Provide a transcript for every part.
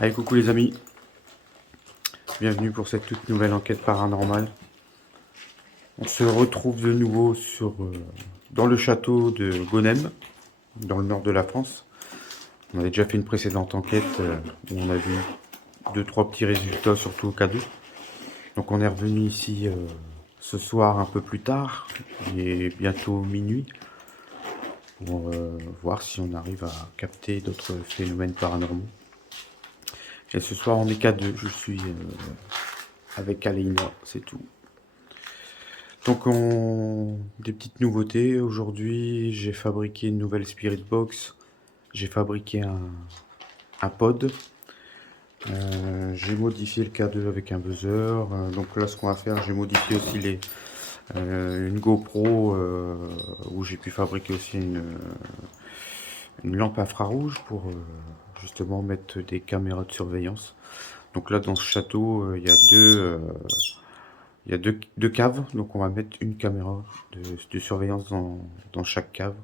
Allez, coucou les amis, bienvenue pour cette toute nouvelle enquête paranormale. On se retrouve de nouveau dans le château de Gonem, dans le nord de la France. On avait déjà fait une précédente enquête où on a vu 2-3 petits résultats, surtout au K2. Donc on est revenu ici ce soir un peu plus tard, il est bientôt minuit, pour voir si on arrive à capter d'autres phénomènes paranormaux. Et ce soir on est K2, je suis avec Aleina, c'est tout. Donc des petites nouveautés. Aujourd'hui j'ai fabriqué une nouvelle Spirit Box. J'ai fabriqué un pod. J'ai modifié le K2 avec un buzzer. Donc là ce qu'on va faire, j'ai modifié aussi une GoPro où j'ai pu fabriquer aussi une lampe infrarouge pour justement mettre des caméras de surveillance. Donc là dans ce château il y a deux caves, donc on va mettre une caméra de surveillance dans chaque cave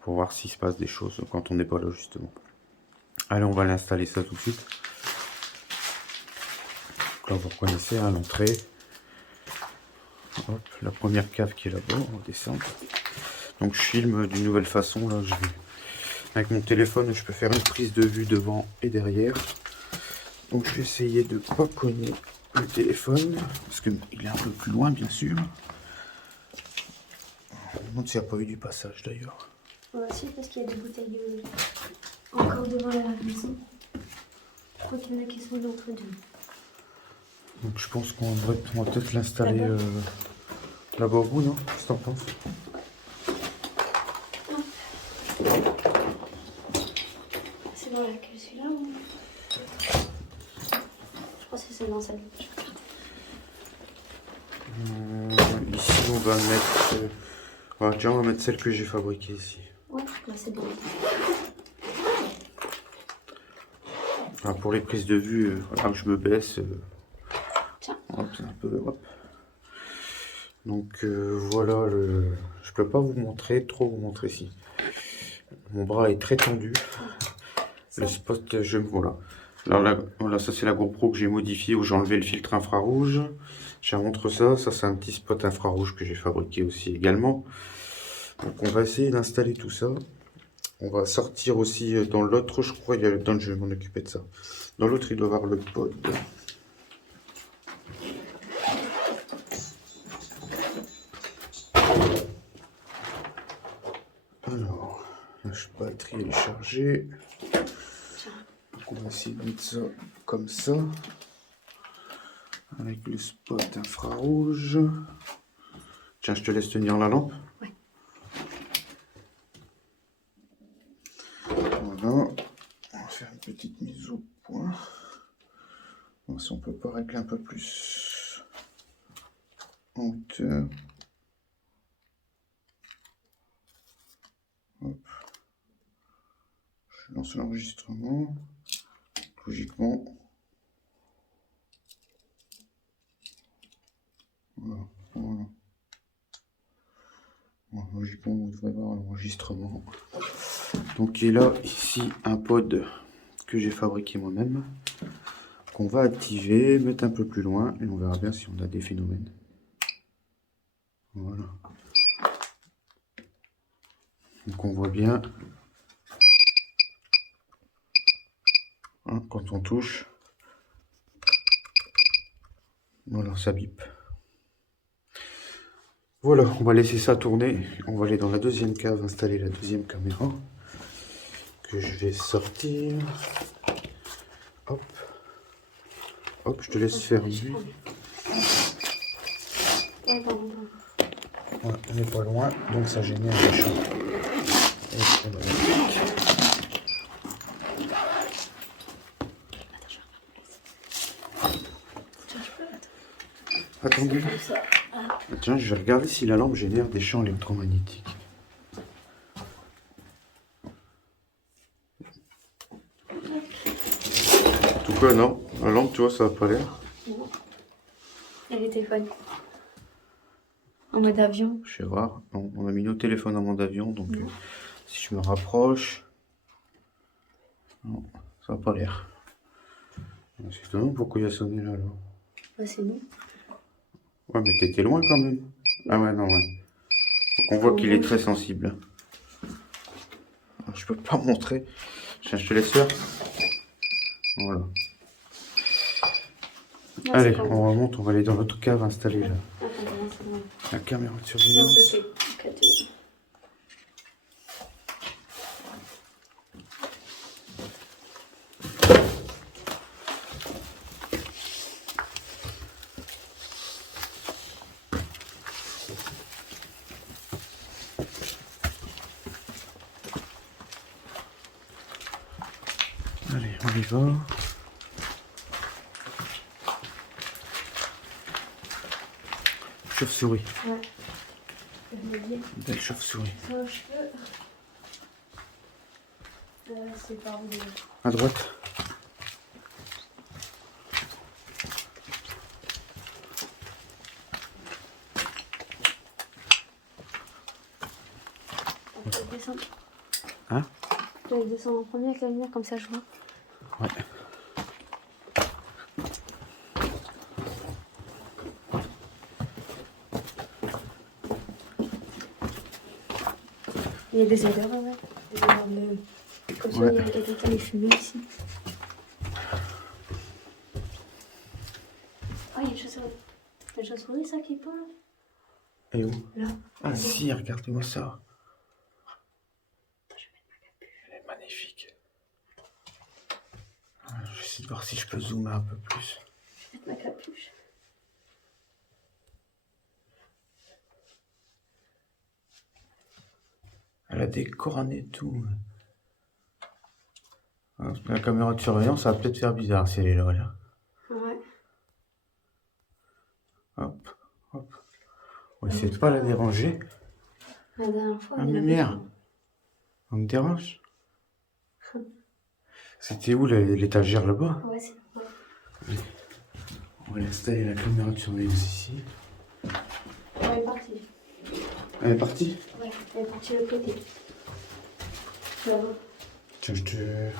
pour voir s'il se passe des choses quand on n'est pas là justement. Allez, on va l'installer ça tout de suite. Donc là vous reconnaissez à l'entrée. Hop, la première cave qui est là-bas, on va descendre. Donc je filme d'une nouvelle façon là. Avec mon téléphone, je peux faire une prise de vue devant et derrière. Donc je vais essayer de pas cogner le téléphone parce qu'il est un peu plus loin bien sûr. Je me demande s'il n'y a pas eu du passage d'ailleurs. Ouais, si, parce qu'il y a des bouteilles encore devant la maison. Je crois qu'il y en a qui sont d'entre deux. Donc je pense qu'on va peut-être l'installer là-bas au bout, non? Qu'est-ce que t'en penses? C'est dans laquelle celui-là ou... Je pense que c'est dans celle-là. Ici on va mettre... déjà on va mettre celle que j'ai fabriquée ici. Ouais, là c'est bon. Enfin, pour les prises de vue, voilà, je me baisse. Tiens. Hop, un peu, hop. Donc voilà, je peux pas vous montrer ici. Mon bras est très tendu. Le spot, voilà. Alors là, voilà, ça c'est la GoPro que j'ai modifiée où j'ai enlevé le filtre infrarouge. Je montre ça. Ça c'est un petit spot infrarouge que j'ai fabriqué aussi également. Donc on va essayer d'installer tout ça. On va sortir aussi dans l'autre, je crois, il y a le temps, je vais m'en occuper de ça. Dans l'autre, il doit y avoir le pod. Alors, la batterie elle est chargée. Donc on va essayer de mettre ça comme ça. Avec le spot infrarouge. Tiens, je te laisse tenir la lampe. Ouais. Voilà. On va faire une petite mise au point. Voir si on peut pas régler un peu plus en hauteur. Hop. Je lance l'enregistrement. Logiquement. Voilà. Voilà. Bon, logiquement, vous devrez voir l'enregistrement. Donc il y a là, ici, un pod que j'ai fabriqué moi-même, qu'on va activer, mettre un peu plus loin, et on verra bien si on a des phénomènes. Voilà. Donc on voit bien, hein, quand on touche, voilà, ça bip. Voilà, on va laisser ça tourner. On va aller dans la deuxième cave, installer la deuxième caméra, que je vais sortir. Hop. Hop, je te laisse fermer. Ouais, pardon. Ouais, on n'est pas loin, donc ça génère des champs. Attendez. Tiens, je vais regarder si la lampe génère des champs électromagnétiques. En tout cas, non. La lampe, tu vois, ça n'a pas l'air. Non. Et les téléphones en mode avion. Je vais voir. Non, on a mis nos téléphones en mode avion, donc si je me rapproche... Non, ça n'a pas l'air. C'est étonnant pourquoi il a sonné là alors. Bah, c'est nous. Ouais, mais t'étais loin quand même. Ah ouais, non, ouais. Donc on voit qu'il est très sensible. Je peux pas montrer. Tiens, je te laisse faire. Voilà. Non, allez, on remonte, on va aller dans l'autre cave installer là. Attends, La caméra de non, surveillance. c'est fait. 4. Allez, on y va. Chauve-souris. Ouais. Je me dis, Belle chauve-souris. ça, je peux. C'est par où déjà? À droite. On peut descendre. Hein? Je vais descendre en premier avec la lumière, comme ça je vois. Ouais. Il y a des odeurs, ouais. Des odeurs de... Comme ça, il y a quelqu'un qui fumait ici. Ah, il y a une chauve-souris. Il y a une chauve-souris, ça, qui est pas là? Et où? Là. Ah si, regardez-moi ça. Attends, je vais mettre ma capuche. Elle est magnifique. Je vais essayer de voir si je peux zoomer un peu plus. Je vais mettre ma capuche. Elle a des coronets et tout. La caméra de surveillance, ça va peut-être faire bizarre si elle est là. Là. Ouais. Hop, hop. On va essayer de pas la déranger. La dernière fois, La il y en avait lumière. pas. On me dérange. C'était où l'étagère là-bas? Ouais, c'est vrai. On va installer la caméra de surveillance ici. Elle est partie. Elle est partie? Ouais, elle est partie de l'autre côté. Là-bas. Tiens, je te...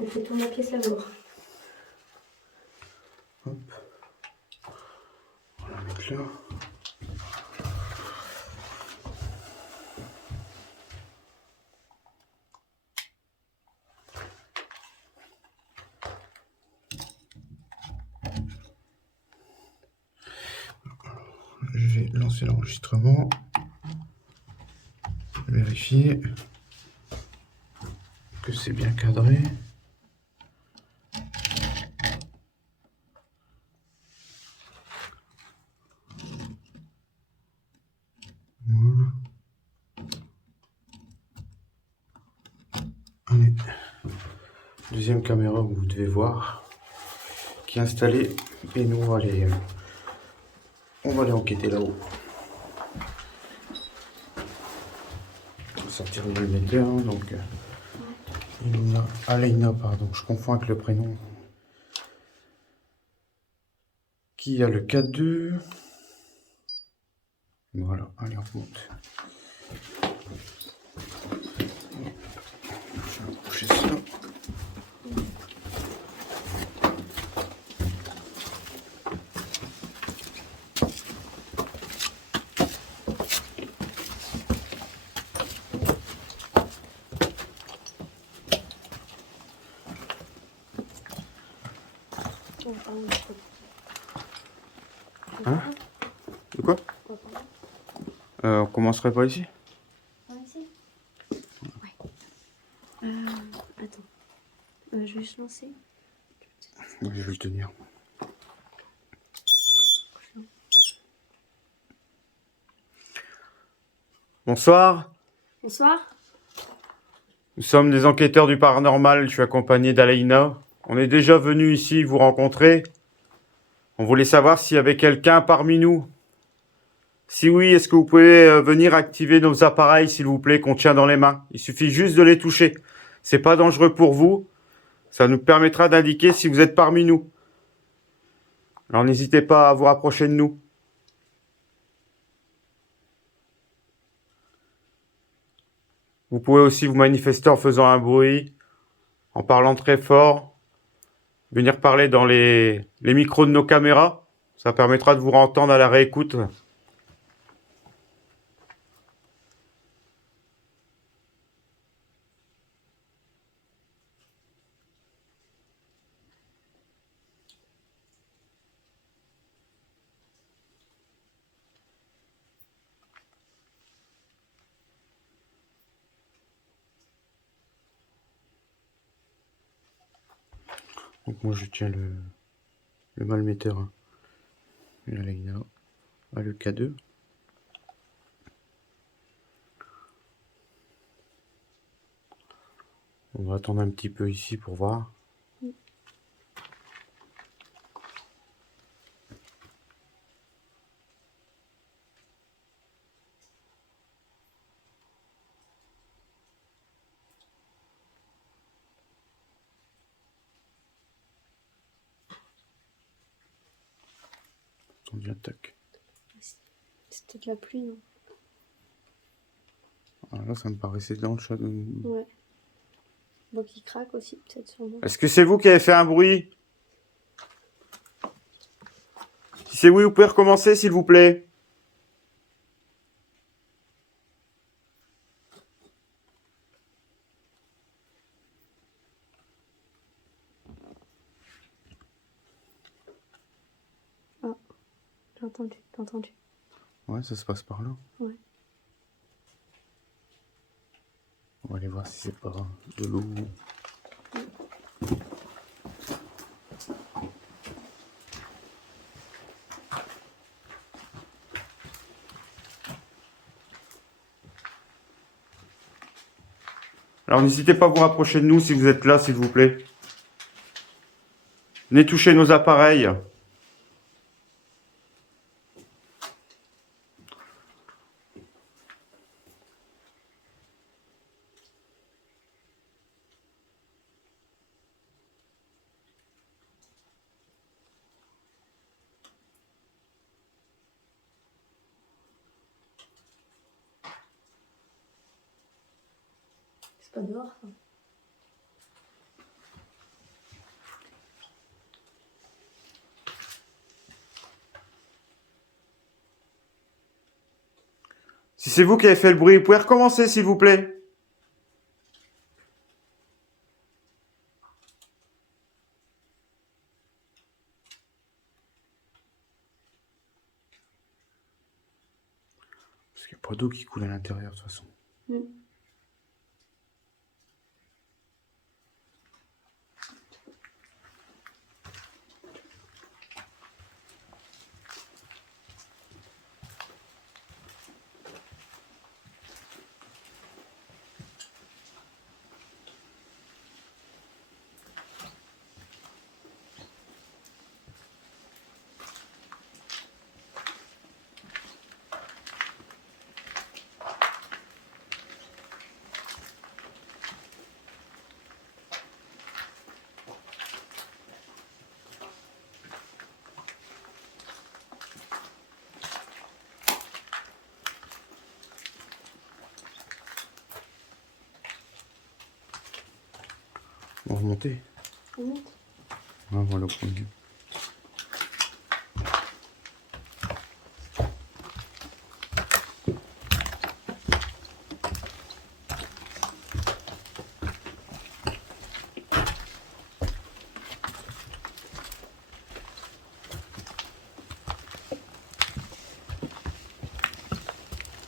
Elle fait tourner la pièce là-bas. Hop. On va la mettre là. Je vais lancer l'enregistrement. Vérifier que c'est bien cadré. Voilà. Allez. Deuxième caméra que vous devez voir qui est installée et nous on va aller enquêter là-haut. On va sortir l'émetteur donc Aleina, pardon, je confonds avec le prénom. Qui a le K2. Voilà, allez on monte. Je vais coucher ça. Hein? De quoi? On commencerait pas ici? Ici? Ouais. Attends. Je vais juste lancer. Oui, je vais le tenir. Bonsoir. Bonsoir. Nous sommes des enquêteurs du paranormal. Je suis accompagné d'Aleina. On est déjà venu ici vous rencontrer. On voulait savoir s'il y avait quelqu'un parmi nous. Si oui, est-ce que vous pouvez venir activer nos appareils, s'il vous plaît, qu'on tient dans les mains? Il suffit juste de les toucher. C'est pas dangereux pour vous. Ça nous permettra d'indiquer si vous êtes parmi nous. Alors n'hésitez pas à vous rapprocher de nous. Vous pouvez aussi vous manifester en faisant un bruit, en parlant très fort, venir parler dans les micros de nos caméras. Ça permettra de vous entendre à la réécoute. Donc moi je tiens le malmetteur, hein. Et là, il y a le K2. On va attendre un petit peu ici pour voir. On dit attaque. C'était de la pluie, non? Ah, là, ça me paraissait dans le chat. Ouais. Bon, qui craque aussi, peut-être sûrement. Est-ce que c'est vous qui avez fait un bruit? Si c'est oui, vous pouvez recommencer, s'il vous plaît. Ah, j'ai entendu, t'as entendu. Ouais, ça se passe par là. Ouais. On va aller voir si c'est pas de l'eau. Alors n'hésitez pas à vous rapprocher de nous si vous êtes là, s'il vous plaît. Venez toucher nos appareils. C'est pas dehors, ça. Si c'est vous qui avez fait le bruit, vous pouvez recommencer, s'il vous plaît. Parce qu'il n'y a pas d'eau qui coule à l'intérieur, de toute façon. On va remonter. On monte. On va voir le premier.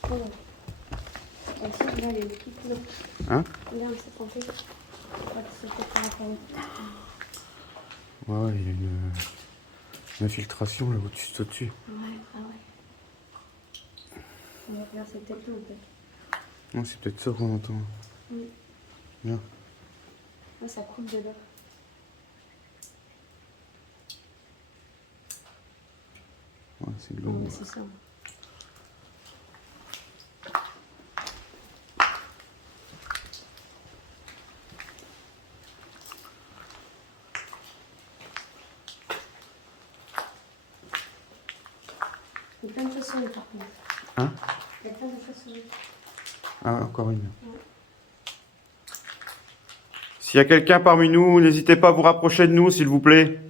Voilà. Attention, là, les petites l'eau. Hein? Regarde, c'est tenté. Je crois que c'est peut-être par rapport Ouais, il y a une infiltration là au-dessus. Ouais, ah ouais. On va faire cette tête-là, en fait. Non, c'est peut-être ça qu'on entend. Oui. Bien. Là, ça coule de l'eau. Ouais, c'est de l'eau. Ouais, c'est ça. Il y a plein de chaussures, par contre. Hein? Il y a plein de chaussures. Ah, encore une. Ouais. S'il y a quelqu'un parmi nous, n'hésitez pas à vous rapprocher de nous, s'il vous plaît.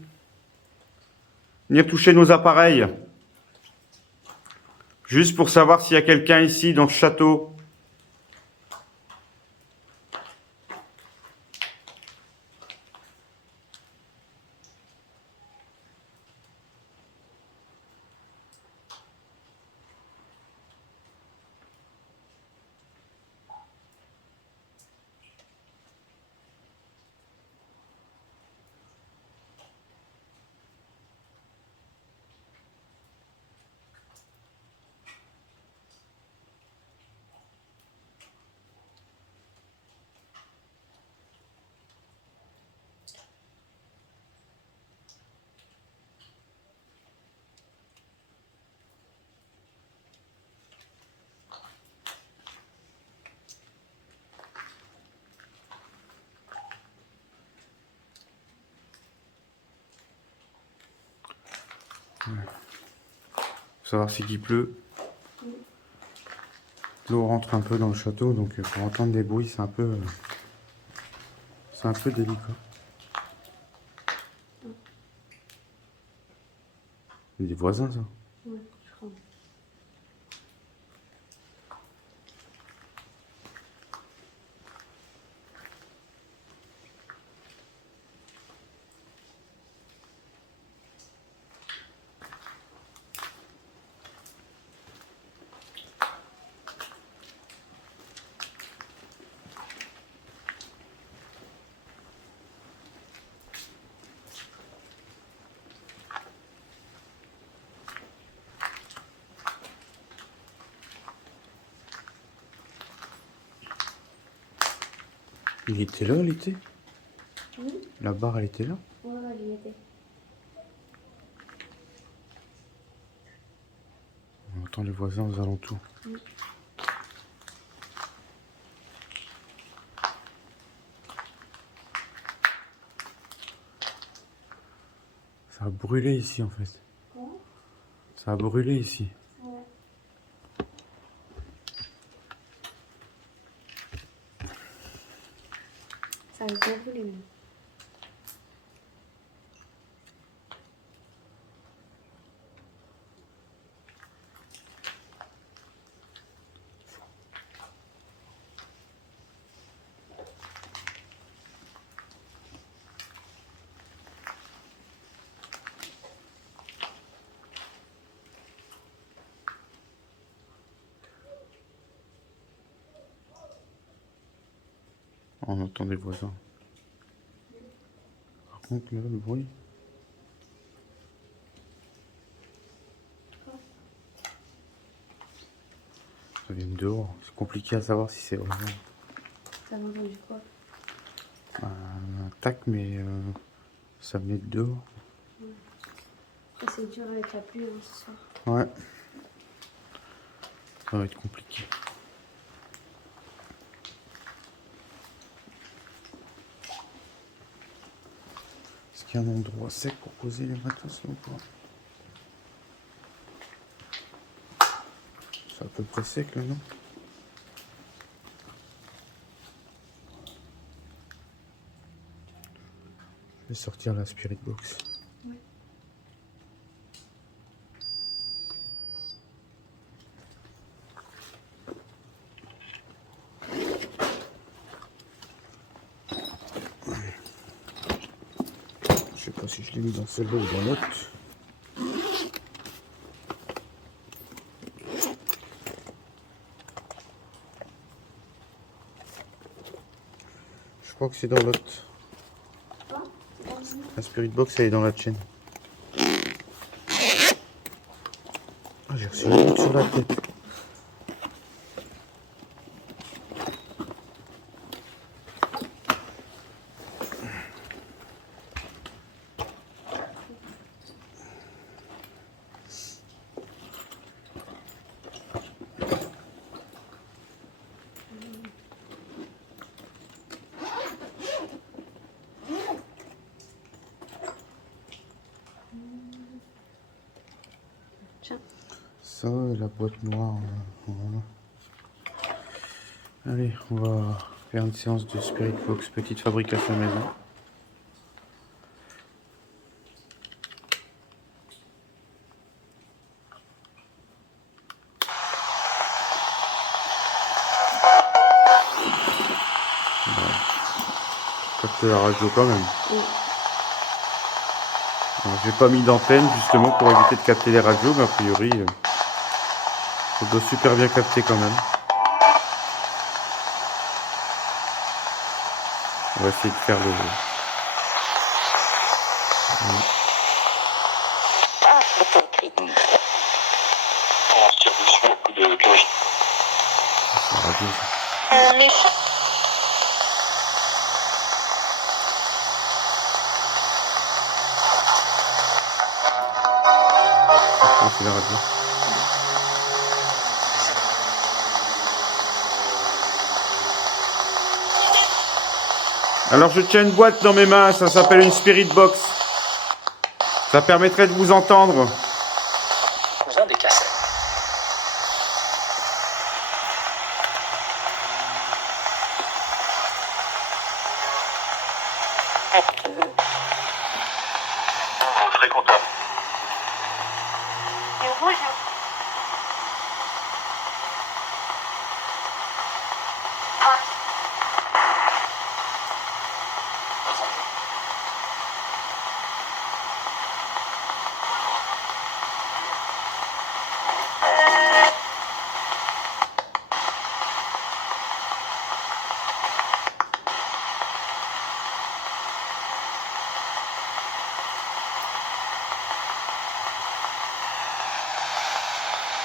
Venir toucher nos appareils. Juste pour savoir s'il y a quelqu'un ici dans ce château. Faut savoir si qu'il pleut. L'eau rentre un peu dans le château, donc pour entendre des bruits, c'est un peu délicat. C'est des voisins, ça. Ouais, je crois. Il était là, il était. Oui. La barre, elle était là. Ouais, elle y était. On entend les voisins aux alentours. Oui. Ça a brûlé ici, en fait. Comment? Ça a brûlé ici. Ouais. Ça a bien brûlé, même. On entend des voisins. Par contre, là, le bruit. Ça vient de dehors. C'est compliqué à savoir si c'est vraiment Ça m'a entendu quoi? un tac, mais ça venait de dehors. Après, c'est dur avec la pluie hein, ce soir. Ouais. Ça va être compliqué. Est-ce qu'il y a un endroit sec pour poser les matos là ou pas? C'est à peu près sec là, non? Je vais sortir la Spirit Box. Ouais. Je sais pas si je l'ai mis dans celle-là ou dans l'autre. Je crois que c'est dans l'autre. Quoi? C'est pas ici? La Spirit Box, elle est dans la chaîne. Ah, j'ai reçu une goutte sur la tête. Tiens. Ça, et la boîte noire. Voilà. Allez, on va Faire une séance de Spirit Box, petite fabrication maison. Capte la radio quand même. Oui. J'ai pas mis d'antenne justement pour éviter de capter les radios, mais a priori ça doit super bien capter quand même. On va essayer de faire le... La radio, ça. C'est la radio. Alors je tiens une boîte dans mes mains, ça s'appelle une Spirit Box. Ça permettrait de vous entendre. Cousin des cassettes. Très content.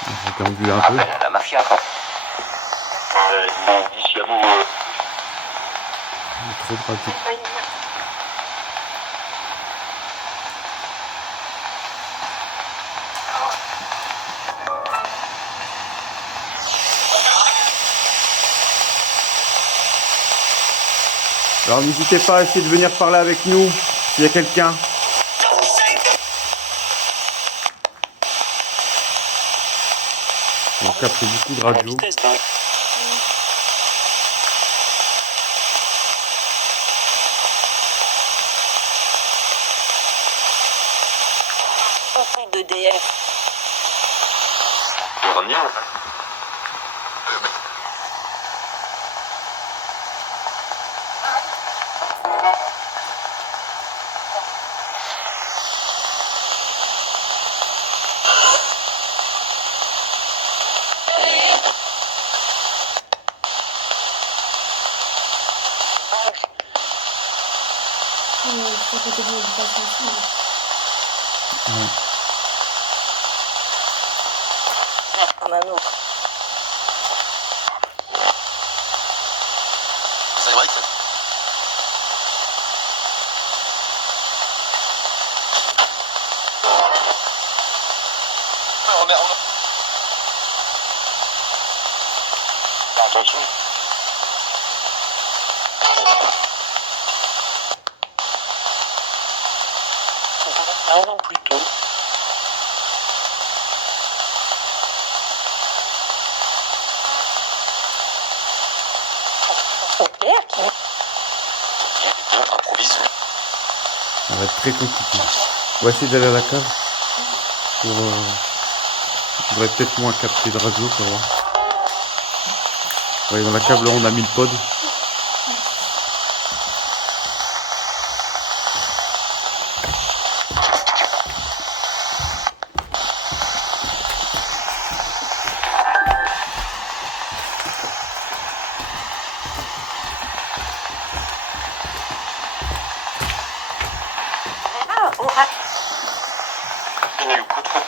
J'ai entendu un peu. La mafia. Diciamo, Il y a trop de radio. Alors n'hésitez pas à essayer de venir parler avec nous s'il y a quelqu'un. On capte beaucoup de radio. d'EDF. Uranium. Ça peut devenir du passé aussi. Comme un autre. C'est vrai que attention. Un an plus tôt. Son père qui Improvise. Ça va être très compliqué. On va essayer d'aller à la cave. Pour, je devrais peut-être moins capter de radio pour voir. Ouais, dans la cave là on a mis le pod. Il y en a eu beaucoup trop.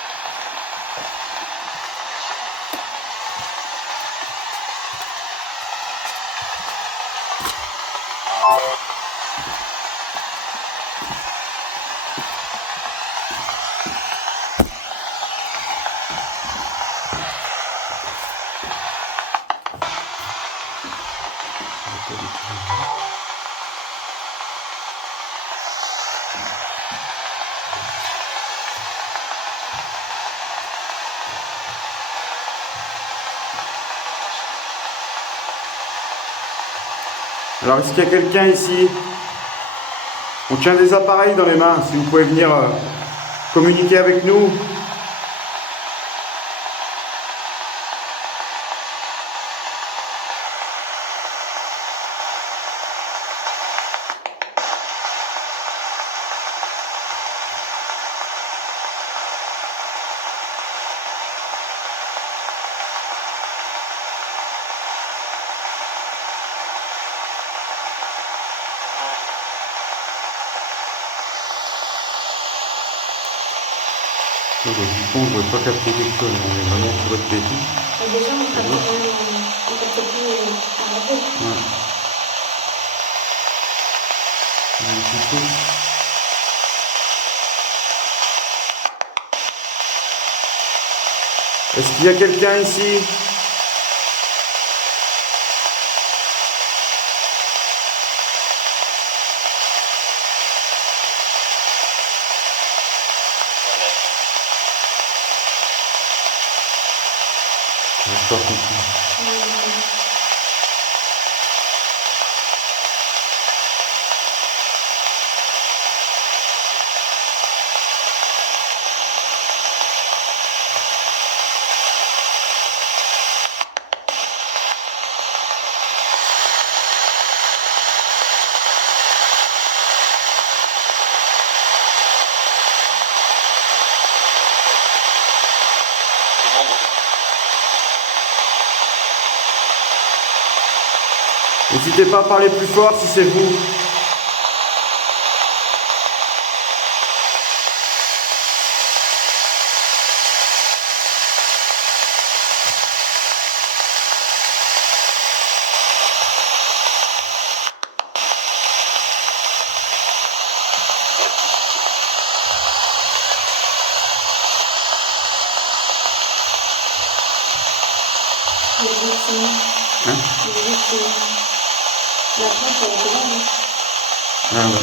Alors, est-ce qu'il y a quelqu'un ici? On tient des appareils dans les mains, si vous pouvez venir communiquer avec nous. Du coup, on ne pourrait pas capter quelque chose, on est vraiment sur votre bêtise. Déjà, on capte quand même, on capte plus à la tête. Ouais. Un petit peu. Est-ce qu'il y a quelqu'un ici? Je n'ai pas compris. N'hésitez pas à parler plus fort si c'est vous. Hein? La plante, elle est grande. Ah ouais.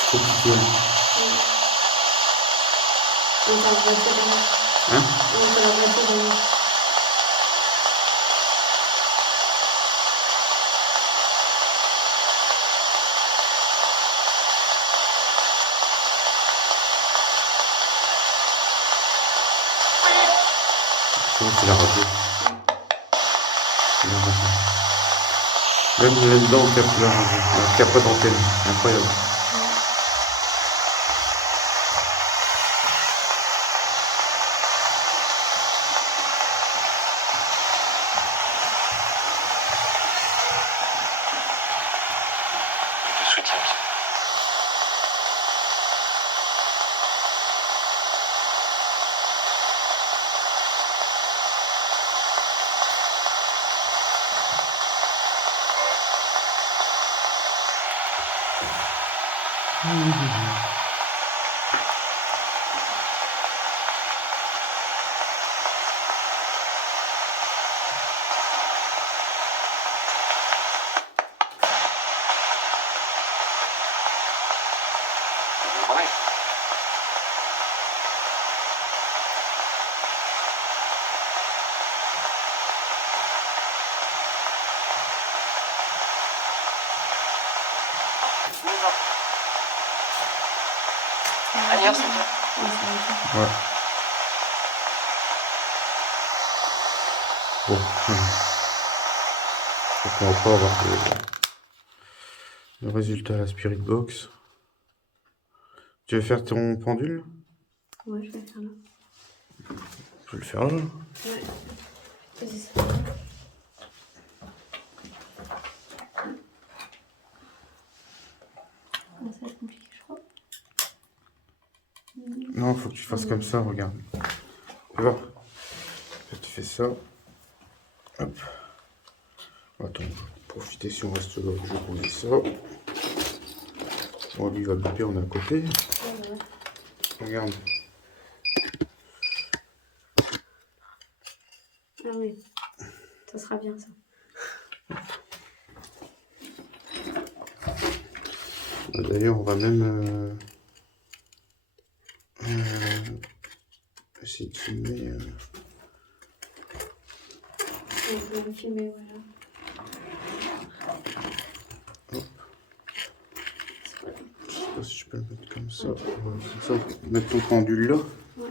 C'est compliqué. On t'a la voiture derrière. Hein? On t'a la voiture derrière. C'est la radio. C'est la radio. Même là-dedans, on capte la radio. On capte pas d'antenne. C'est incroyable. De soutien. Ailleurs, c'est bien. Ouais. Bon. Donc on va pas avoir le résultat à la Spirit Box. Tu veux faire ton pendule? Ouais, je vais le faire là. Je vais le faire là. Ouais. C'est ça. Ça va être compliqué, je crois. Non, faut que tu fasses comme ça, regarde. Tu vois, tu fais ça. Hop. Attends, je vais profiter si on reste là. Je vais poser ça. Bon, lui il va biper, on est à côté. Regarde. Ah oui, ça sera bien ça. D'ailleurs, on va même essayer de filmer. On peut le filmer, voilà. Je sais pas si je peux le mettre comme ça. Ouais, comme ça, mettre ton pendule là. Ouais.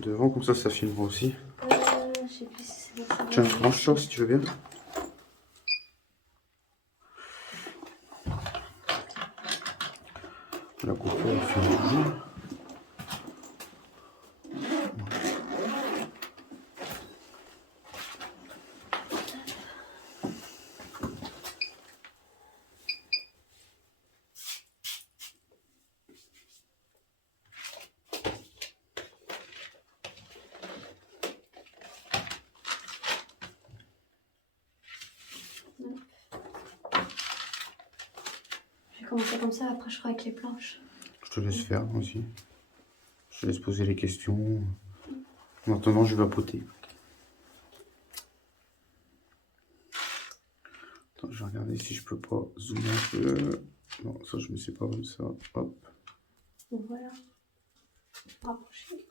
Devant, comme ça filmera aussi. Je sais plus si c'est bon. Tiens, branche ça si tu veux bien. La GoPro, on filme toujours. Je vais commencer comme ça, après je ferai avec les planches. Je te laisse faire aussi. Je te laisse poser les questions. Maintenant, je vais vapoter. Attends, je vais regarder si je peux pas zoomer un peu. Non, ça, je me sais pas comme ça. Hop. Donc voilà. Rapprocher.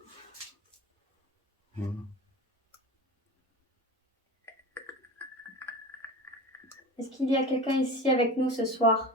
Voilà. Est-ce qu'il y a quelqu'un ici avec nous ce soir?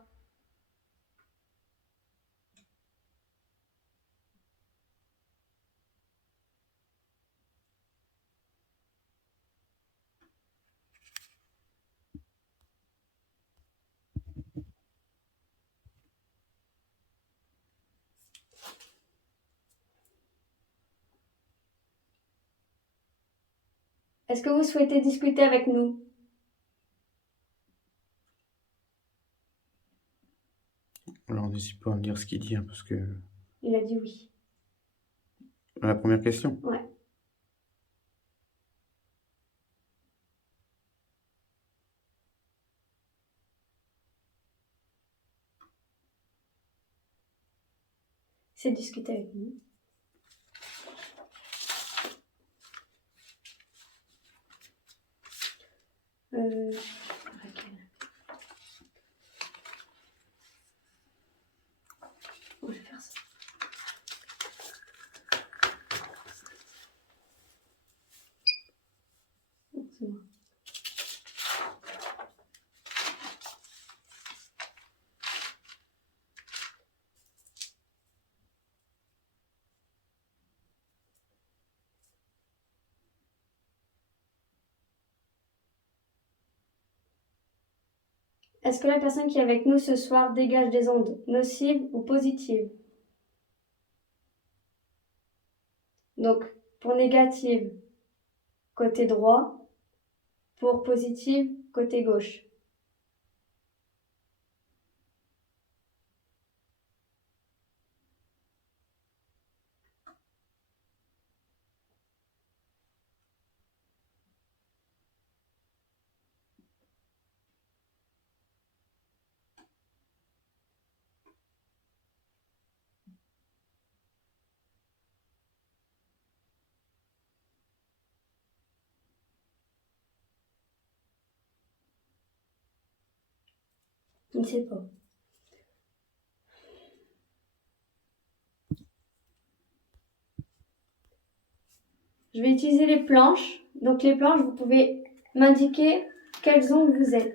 Est-ce que vous souhaitez discuter avec nous? Alors, n'hésite pas à me dire ce qu'il dit, hein, parce que... Il a dit oui. La première question. Ouais. C'est discuter avec nous. Raquel. Bon, je vais faire ça. Oh, c'est bon. Est-ce que la personne qui est avec nous ce soir dégage des ondes nocives ou positives? Donc, pour négative, côté droit, pour positive, côté gauche. Il ne sait pas. Je vais utiliser les planches. Donc les planches, vous pouvez m'indiquer quelles ondes vous êtes.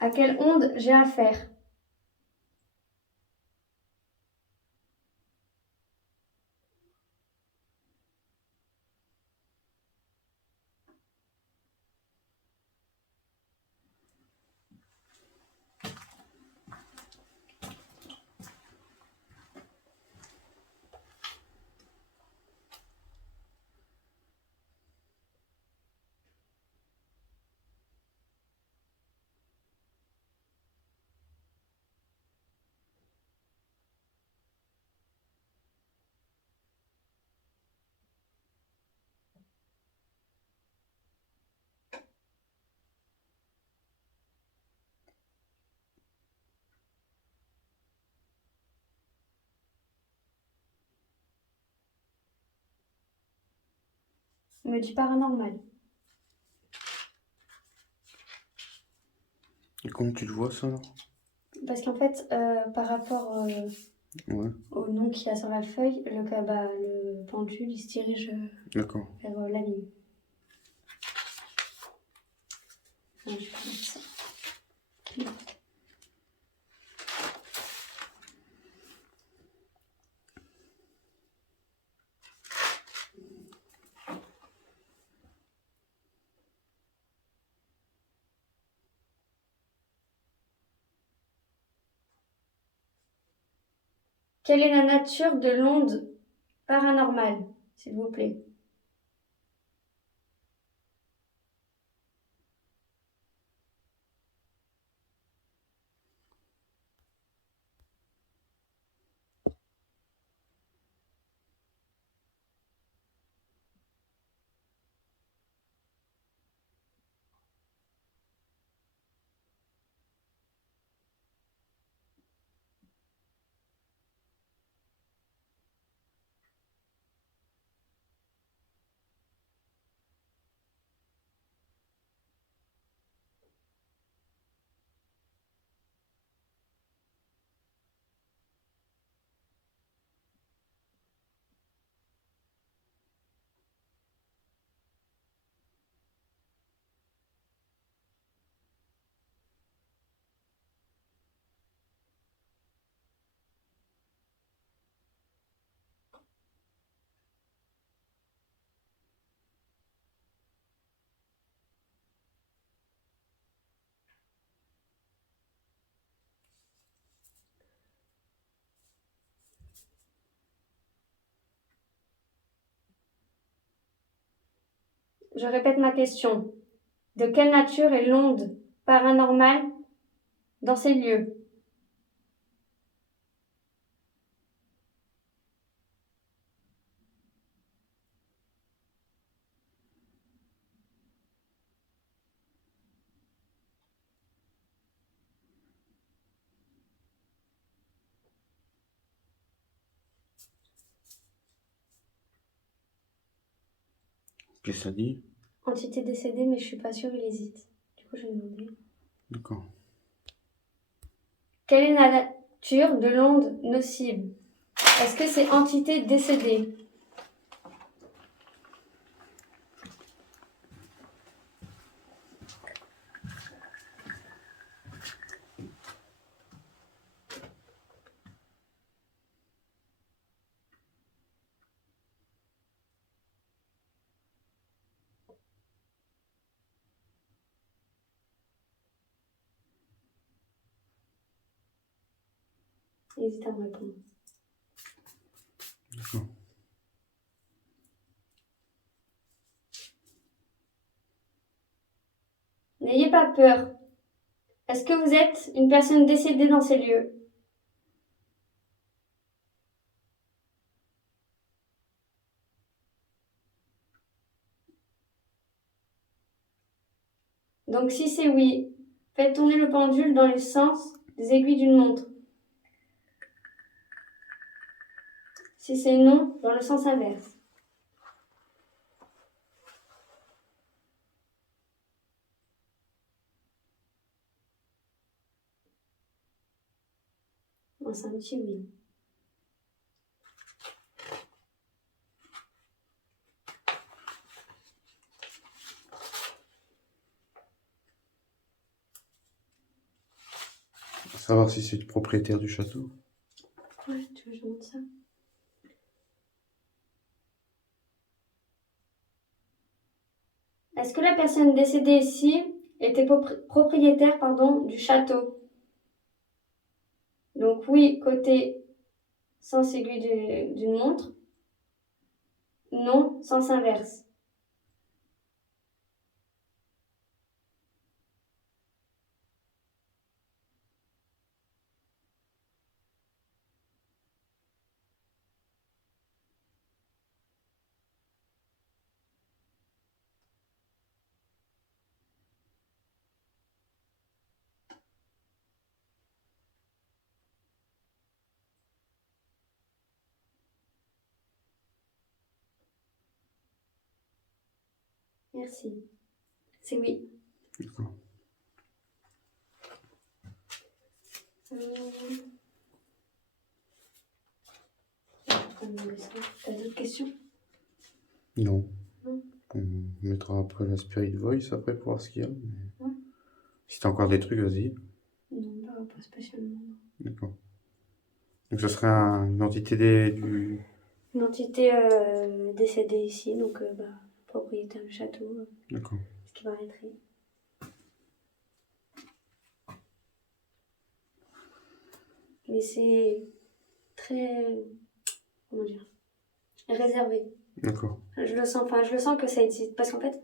À quelle onde j'ai affaire? On me dit paranormal. Et comment tu le vois ça alors? Parce qu'en fait, par rapport Ouais, au nom qu'il y a sur la feuille, le pendule, il se dirige d'accord. vers la ligne. Ah, je vais mettre ça. Quelle est la nature de l'onde paranormale, s'il vous plaît? Je répète ma question. De quelle nature est l'onde paranormale dans ces lieux? Qu'est-ce que ça dit? Entité décédée, mais je suis pas sûre, il hésite. Du coup, je vais demander. D'accord. Quelle est la nature de l'onde nocive? Est-ce que c'est entité décédée? Hésite à me répondre. D'accord. N'ayez pas peur. Est-ce que vous êtes une personne décédée dans ces lieux? Donc si c'est oui, faites tourner le pendule dans le sens des aiguilles d'une montre. Si c'est non, dans le sens inverse. Oh, c'est un petit oui. Savoir si c'est le propriétaire du château. Ouais, tu veux que je montre ça? Est-ce que la personne décédée ici était propriétaire, du château? Donc oui, côté sens aiguille d'une montre. Non, sens inverse. Merci. C'est oui. D'accord. T'as d'autres questions? Non. Non. On mettra après la Spirit Voice après pour voir ce qu'il y a. Ouais. Si t'as encore des trucs, vas-y. Non, pas spécialement. D'accord. Donc ça serait une entité du... Une entité décédée ici, donc propriétaire du château, D'accord. ce qui m'arrêterait. Mais c'est très, comment dire, réservé. D'accord. Je le sens que ça existe. Parce qu'en fait,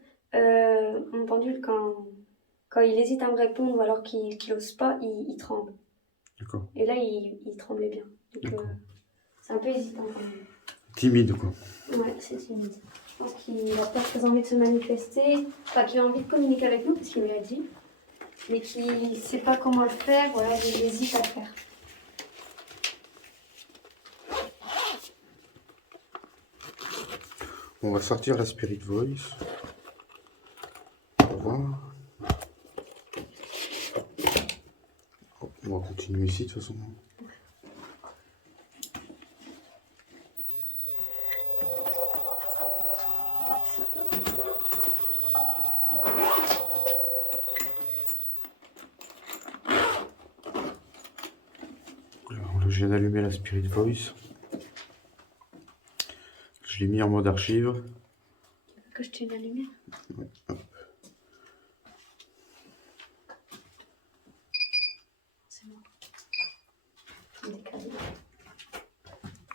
mon pendule, quand il hésite à me répondre ou alors qu'il n'ose pas, il tremble. D'accord. Et là, il tremblait bien. Donc, D'accord. c'est un peu hésitant quand même. Timide, quoi. Ouais, c'est timide. Je pense qu'il a pas très envie de se manifester. Enfin, qu'il a envie de communiquer avec nous, parce qu'il me l'a dit. Mais qu'il ne sait pas comment le faire, ou alors il hésite à le faire. On va sortir la Spirit Voice. On va voir. On va continuer ici de toute façon. Alors là, je viens d'allumer la Spirit Voice. Je l'ai mis en mode archive. Que je tienne la lumière. Ouais, hop. C'est bon. Je vais décaler.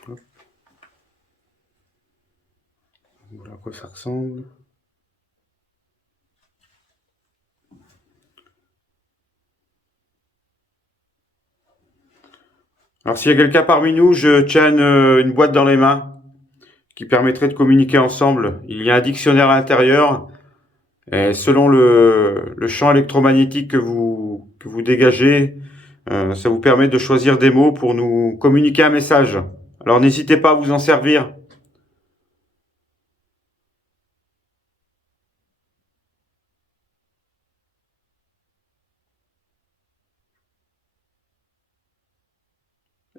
Hop. Voilà à quoi ça ressemble. Alors s'il y a quelqu'un parmi nous, je tiens une boîte dans les mains qui permettrait de communiquer ensemble. Il y a un dictionnaire à l'intérieur. Et selon le champ électromagnétique que vous dégagez, ça vous permet de choisir des mots pour nous communiquer un message. Alors n'hésitez pas à vous en servir.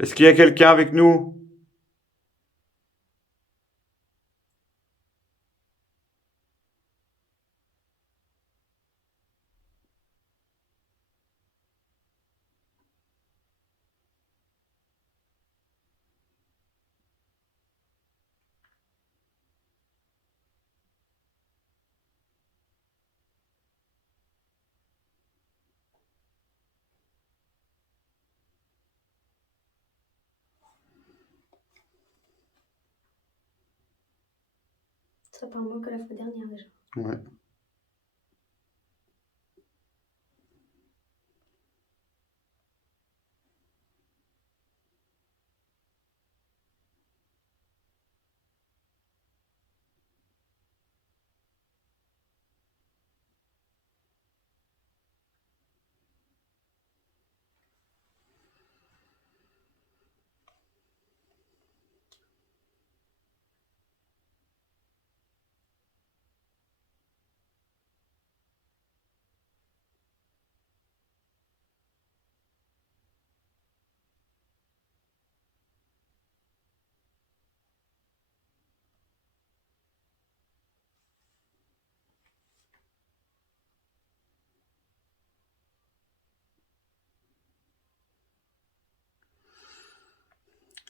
Est-ce qu'il y a quelqu'un avec nous? Ça parle moins que la fois dernière déjà. Ouais.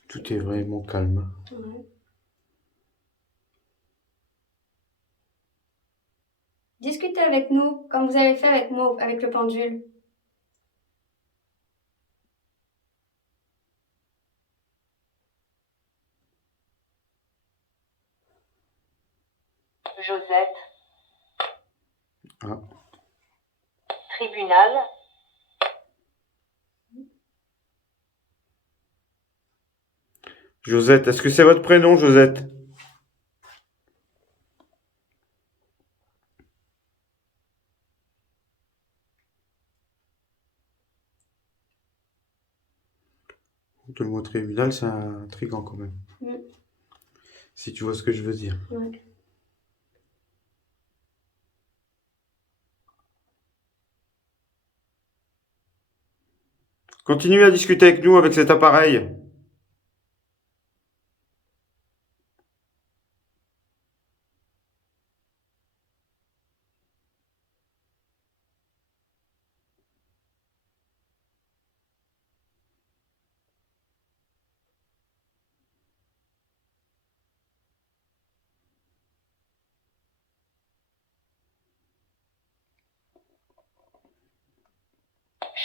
Tout est vraiment calme. Ouais. Discutez avec nous, comme vous avez fait avec moi, avec le pendule. Josette. Ah. Tribunal. Josette, est-ce que c'est votre prénom, Josette? Le mot tribunal, c'est intriguant quand même. Si tu vois ce que je veux dire. Ouais. Continuez à discuter avec nous avec cet appareil.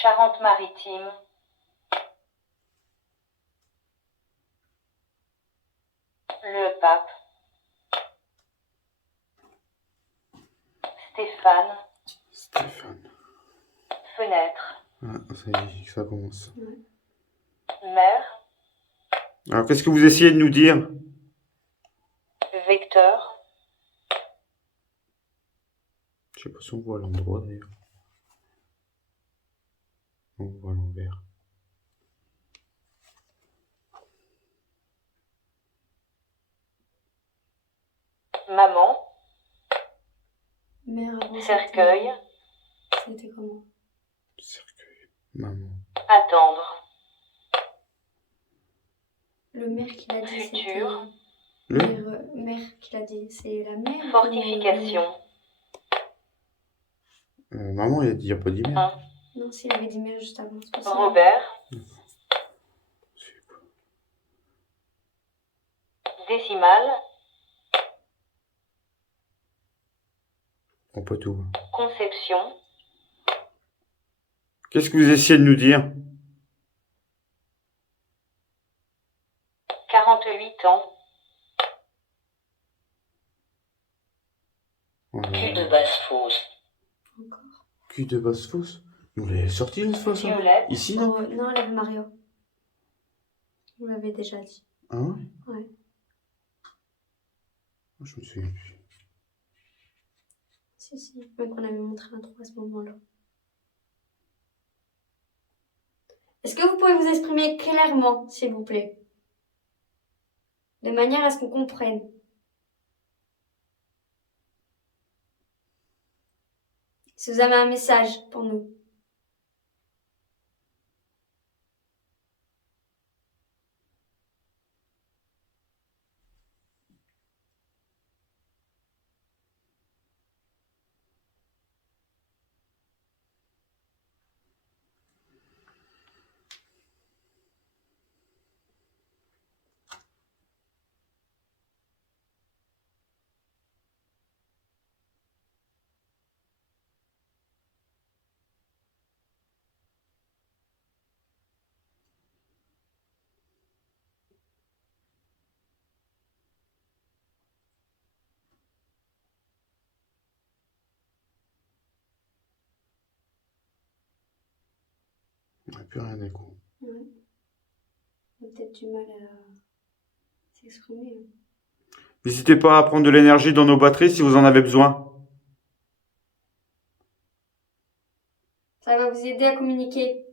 Charente-Maritime. Le Pape. Stéphane. Stéphane. Fenêtre. Ah, ça y est, ça commence. Mer. Alors, qu'est-ce que vous essayez de nous dire? Vecteur. Je sais pas si on voit à l'endroit d'ailleurs. On voit à l'envers. Maman. Mère avant. Cercueil. C'était comment? Cercueil. Maman. Attendre. Le maire qui l'a dit, c'était. Futur. Mère qui l'a dit, c'est la mère. Fortification. Maman, il n'y a pas d'email. Non, s'il avait dit mère juste avant. C'est pour ça. Robert. Décimale. On peut tout. Conception. Qu'est-ce que vous essayez de nous dire? 48 ans. Cul de basse fosse. Encore. Cul de basse fosse. Vous l'avez sorti une fois ça? Violette. Ici, non? Oh, non, elle avait Mario. On l'avait déjà dit. Ah ouais? Ouais. Je me souviens plus. Si. Même qu'on avait montré un trou à ce moment-là. Est-ce que vous pouvez vous exprimer clairement, s'il vous plaît? De manière à ce qu'on comprenne. Si vous avez un message pour nous. On n'a plus rien à coup. Ouais. On a peut-être du mal à s'exprimer. N'hésitez pas à prendre de l'énergie dans nos batteries si vous en avez besoin. Ça va vous aider à communiquer.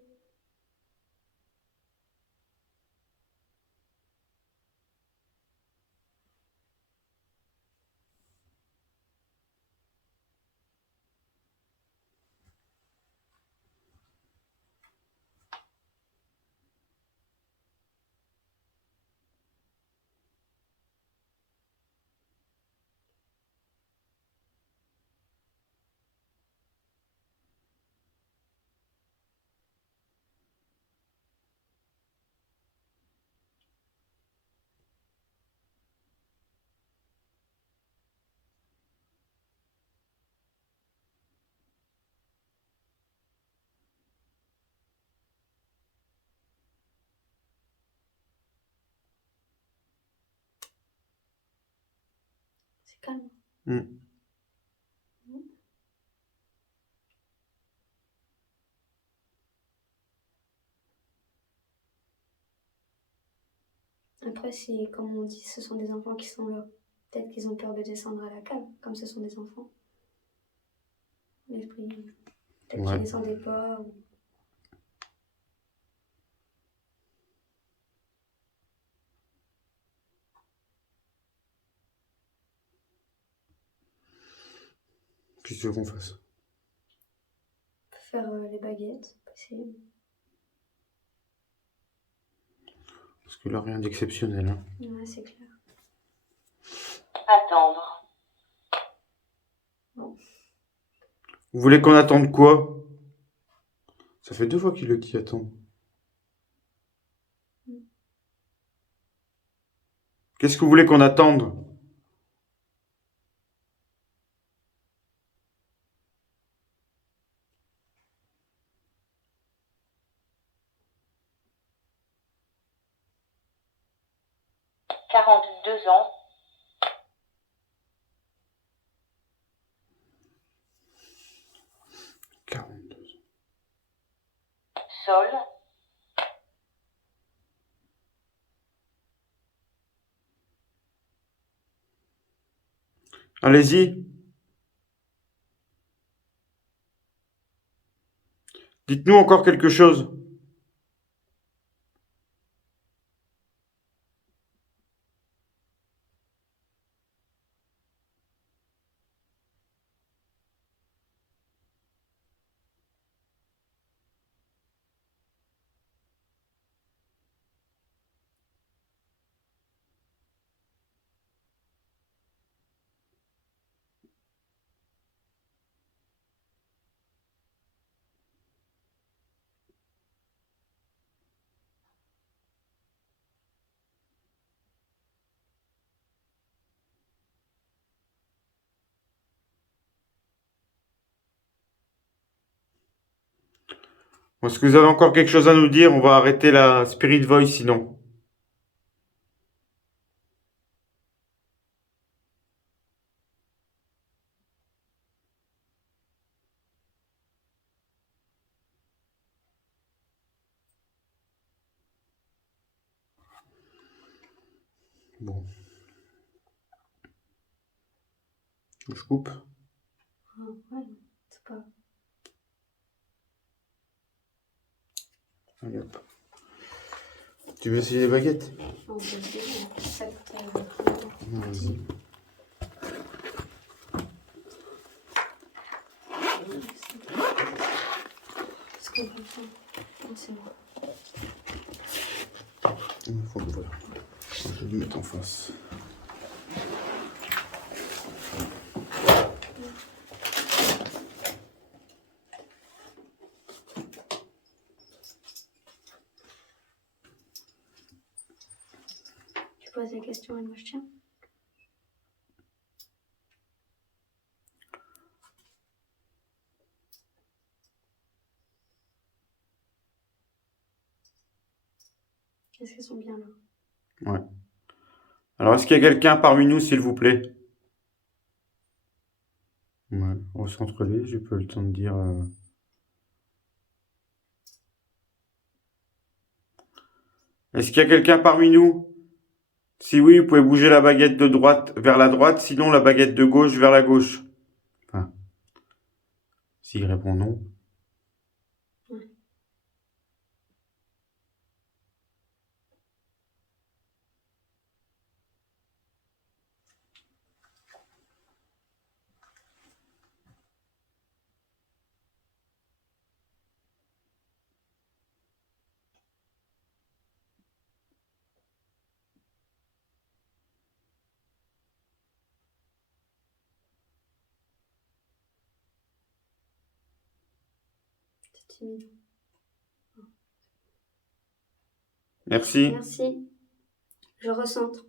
C'est calme. Après, si, comme on dit, ce sont des enfants qui sont là. Peut-être qu'ils ont peur de descendre à la cave, comme ce sont des enfants. L'esprit, peut-être qu'ils ne descendaient pas. Ou... Qu'est-ce qu'on fasse? Faire les baguettes, possible. que là, rien d'exceptionnel. Hein. Ouais, c'est clair. Attendre. Vous voulez qu'on attende quoi? Ça fait 2 fois qu'il le dit attendre. Qu'est-ce que vous voulez qu'on attende? Quarante-deux ans. 42. Sol. Allez-y. Dites-nous encore quelque chose. Est-ce que vous avez encore quelque chose à nous dire? On va arrêter la Spirit Voice sinon. Bon. Je coupe. Ah, ouais, c'est pas... Allez, hop. Tu veux essayer les baguettes? On peut essayer, hein. Ça coûte, Vas-y. Est-ce qu'on peut le faire? Non, c'est bon. Il faut que voilà. Je vais le mettre en face. Tu poses la question et moi je tiens. Est-ce qu'elles sont bien là? Ouais. Alors, est-ce qu'il y a quelqu'un parmi nous, s'il vous plaît? Ouais, recentre-les, j'ai pas eu le temps de dire. Est-ce qu'il y a quelqu'un parmi nous? Si oui, vous pouvez bouger la baguette de droite vers la droite, sinon la baguette de gauche vers la gauche. Enfin, s'il répond non. C'est timide. Merci. Merci. Je recentre.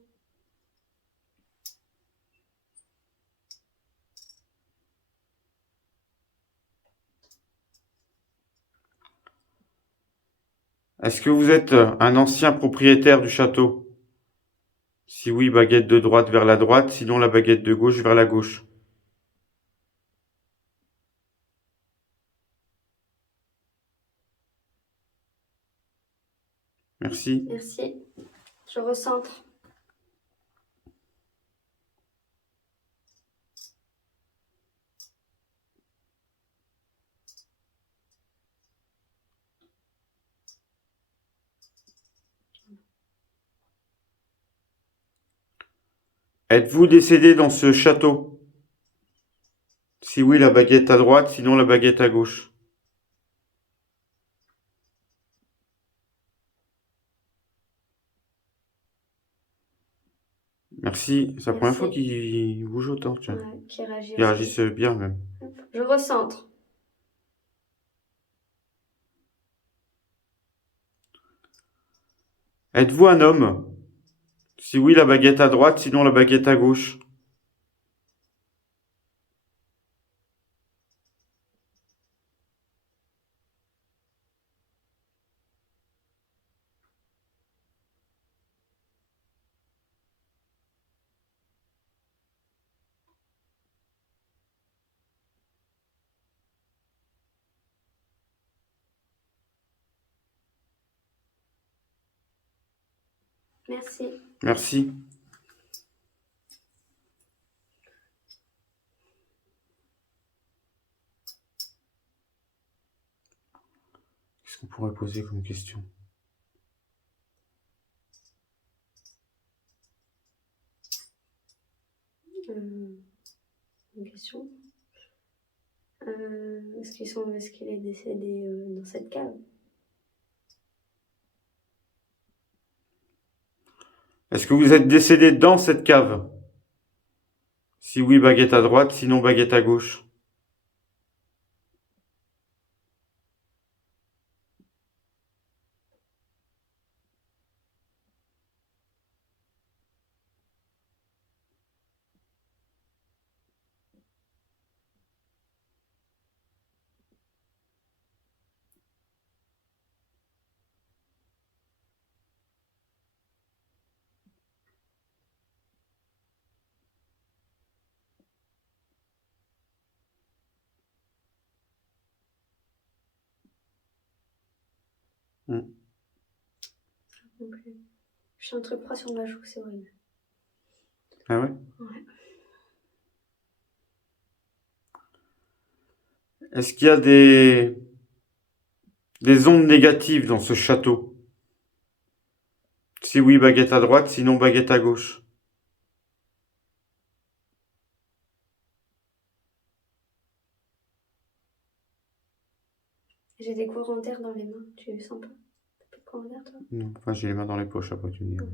Est-ce que vous êtes un ancien propriétaire du château? Si oui, baguette de droite vers la droite, sinon la baguette de gauche vers la gauche. Merci. Merci. Je recentre. Êtes-vous décédé dans ce château? Si oui, la baguette à droite, sinon la baguette à gauche. Merci. C'est la première Merci. fois qu'il bouge autant, tiens. Ouais, qui réagit Il aussi. réagisse bien même. Je recentre. Êtes-vous un homme? Si oui, la baguette à droite, sinon la baguette à gauche. Merci. Merci. Qu'est-ce qu'on pourrait poser comme question? Une question. Est-ce qu'il est décédé dans cette cave? Est-ce que vous êtes décédé dans cette cave? Si oui, baguette à droite, sinon baguette à gauche. Non plus. Je suis un truc froid sur ma joue, c'est horrible. Ah ouais? Ouais. Est-ce qu'il y a des ondes négatives dans ce château? Si oui, baguette à droite, sinon baguette à gauche. J'ai des courants d'air dans les mains. Tu sens pas? T'as pas de courant d'air, toi? Non, enfin j'ai les mains dans les poches, après tu me dis.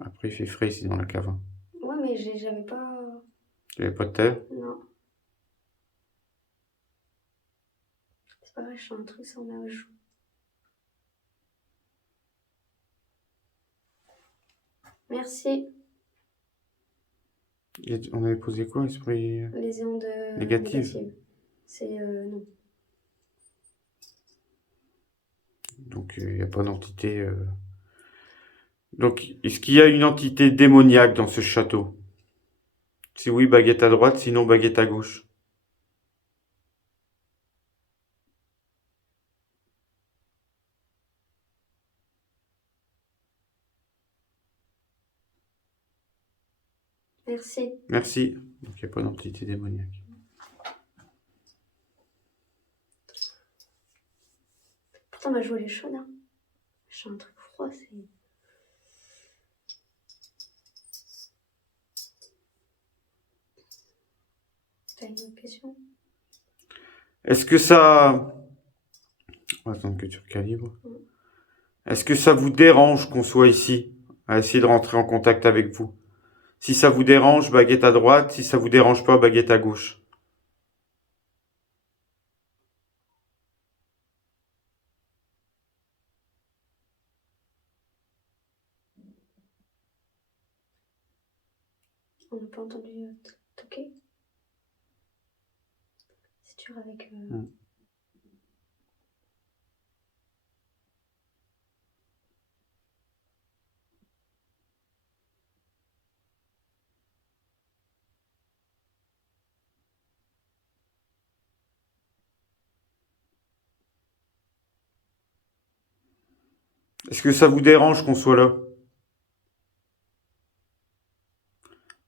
Après il fait frais ici dans la cave. Hein. Ouais, mais j'avais pas... Il n'y avait pas de terre. Non. C'est pareil, je sens un truc sur ma joue. Merci. On avait posé quoi, esprit? Les ondes Négatives. négatives. C'est non. Donc il n'y a pas d'entité. Donc est-ce qu'il y a une entité démoniaque dans ce château? Si oui, baguette à droite, sinon baguette à gauche. Merci. Merci. Donc il n'y a pas d'entité démoniaque. Pourtant, ma joue, elle est chaude. Hein. Je sens un truc froid, c'est... T'as une autre question? Est-ce que ça... On va attendre que tu recalibres. Est-ce que ça vous dérange qu'on soit ici, à essayer de rentrer en contact avec vous? Si ça vous dérange, baguette à droite. Si ça vous dérange pas, baguette à gauche. On n'a pas entendu toquer. C'est dur avec... Est-ce que ça vous dérange qu'on soit là?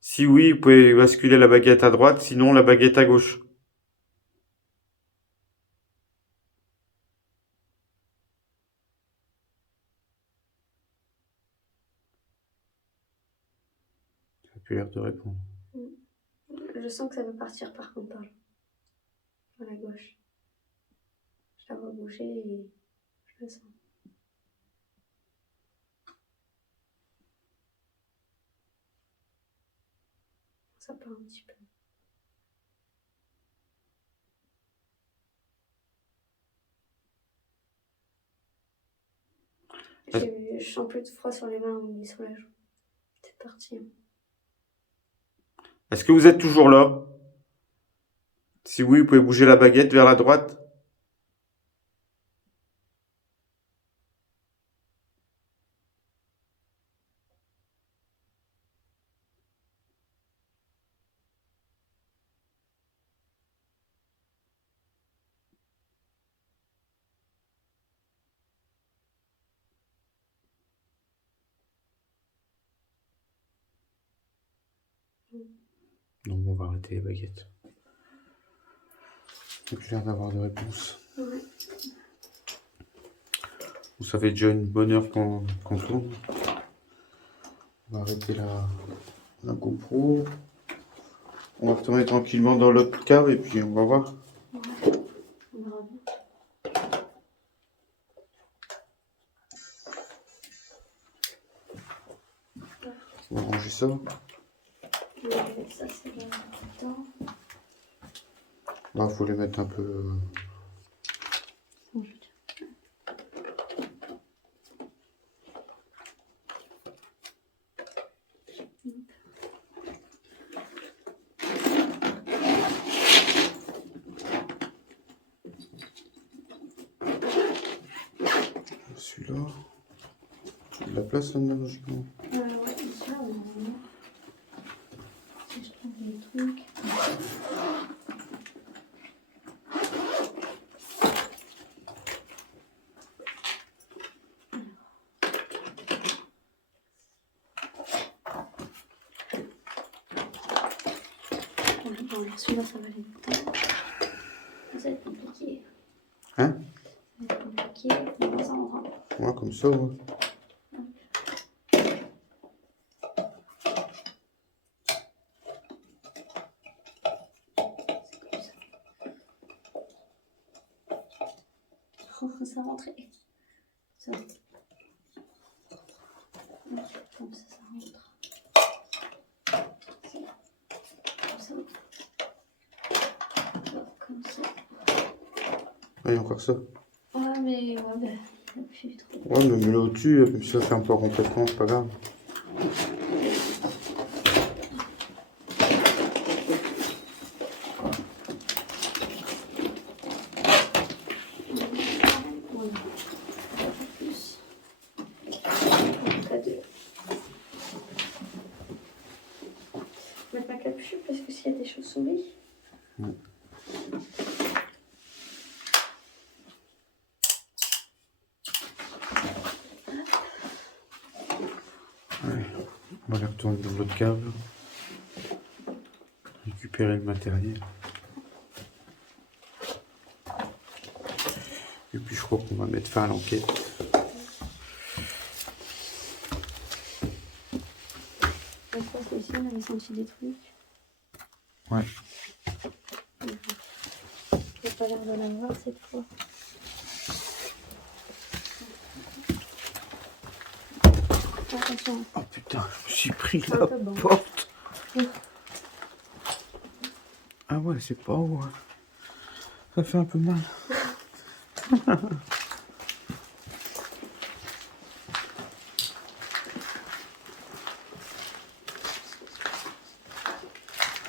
Si oui, vous pouvez basculer la baguette à droite, sinon la baguette à gauche. Ça n'a plus l'air de répondre. Je sens que ça veut partir par contre par là. Par la gauche. Je la vois bouger et je le sens. Ça part un petit peu. Je sens plus de froid sur les mains ni sur la joue. C'est parti. Est-ce que vous êtes toujours là? Si oui, vous pouvez bouger la baguette vers la droite. Non, on va arrêter les baguettes. Il n'y a plus l'air d'avoir de réponse. Ouais. Vous savez déjà une bonne heure qu'on tourne. On va arrêter la GoPro. On va retourner tranquillement dans l'autre cave et puis on va voir. Ouais. On verra bien. On va ranger ça. Je vais mettre ça, c'est bien important. Là, il faut les mettre un peu. Bon, je veux dire. Celui-là. Il y a de la place là-dedans, logiquement. Ouais, déjà, si je trouve des trucs. Bon, alors celui-là, ça va aller dedans. Ça va être compliqué. Hein? Ça va être compliqué. On va s'en rendre. Ouais, comme ça, ouais. Ça rentrait. Ça. Comme ça rentre. Comme ça. Comme ça. Ah, il y a encore ça. Ouais, mais ouais, ben, il appuie trop. Ouais, mais mets-le au-dessus, même si ça ferme pas complètement, c'est pas grave. Voilà. Pas plus. En cas de. Mettre ma capuche parce que s'il y a des chauves-souris. Allez, on va aller retourner dans l'autre cave. Récupérer le matériel. Et puis je crois qu'on va mettre fin à l'enquête. Je pense que ici on avait senti des trucs. Ouais. J'ai pas l'air de l'avoir cette fois. Attention. Oh putain, je me suis pris Un la peu bon. porte. Oui. Ah ouais, c'est pas haut. Hein. Ça fait un peu mal.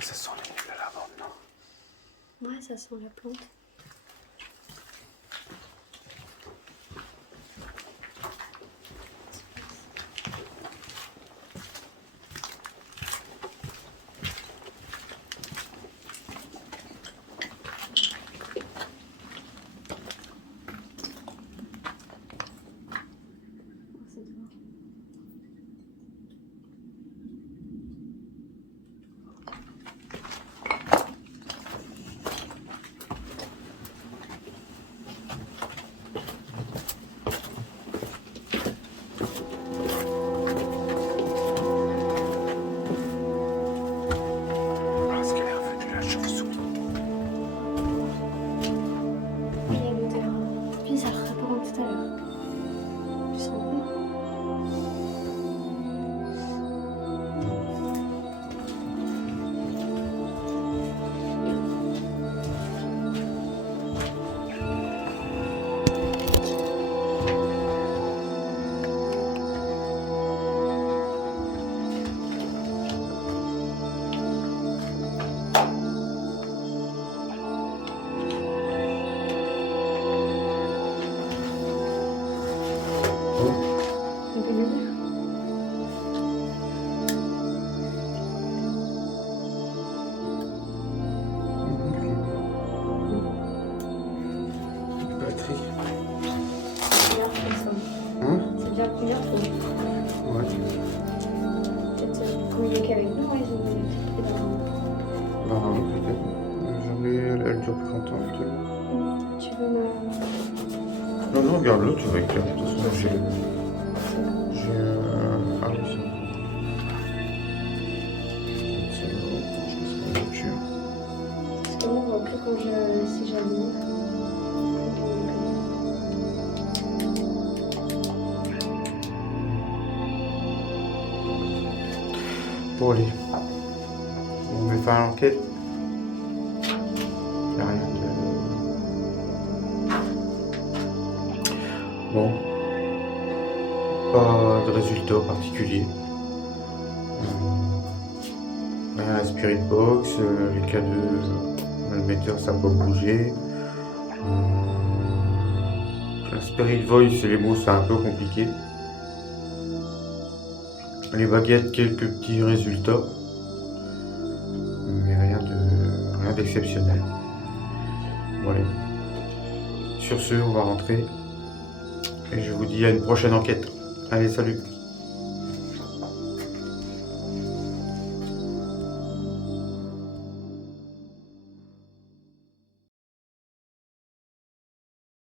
Ça sent la lavande, non? Ouais, ça sent la plante. communiqué avec nous, ouais, ils ont été pris dans... Bah oui, peut-être. Jamais, elle dure plus longtemps, le truc. Tu veux me... Non, non, regarde-le, tu vas éclairer. De toute façon, C'est bon. Ah oui, c'est bon. Je pense qu'on va dessus. Parce que moi, on voit que quand si j'allume. Bon, allez. On va faire l'enquête. Il n'y a rien de... Bon. Pas de résultat particulier. Rien à la Spirit Box. Les cas de l'émetteur, ça n'a pas bougé. La Spirit Voice et les mots, c'est un peu compliqué. Les baguettes, quelques petits résultats. Mais rien d'exceptionnel. Voilà. Sur ce, on va rentrer. Et je vous dis à une prochaine enquête. Allez, salut!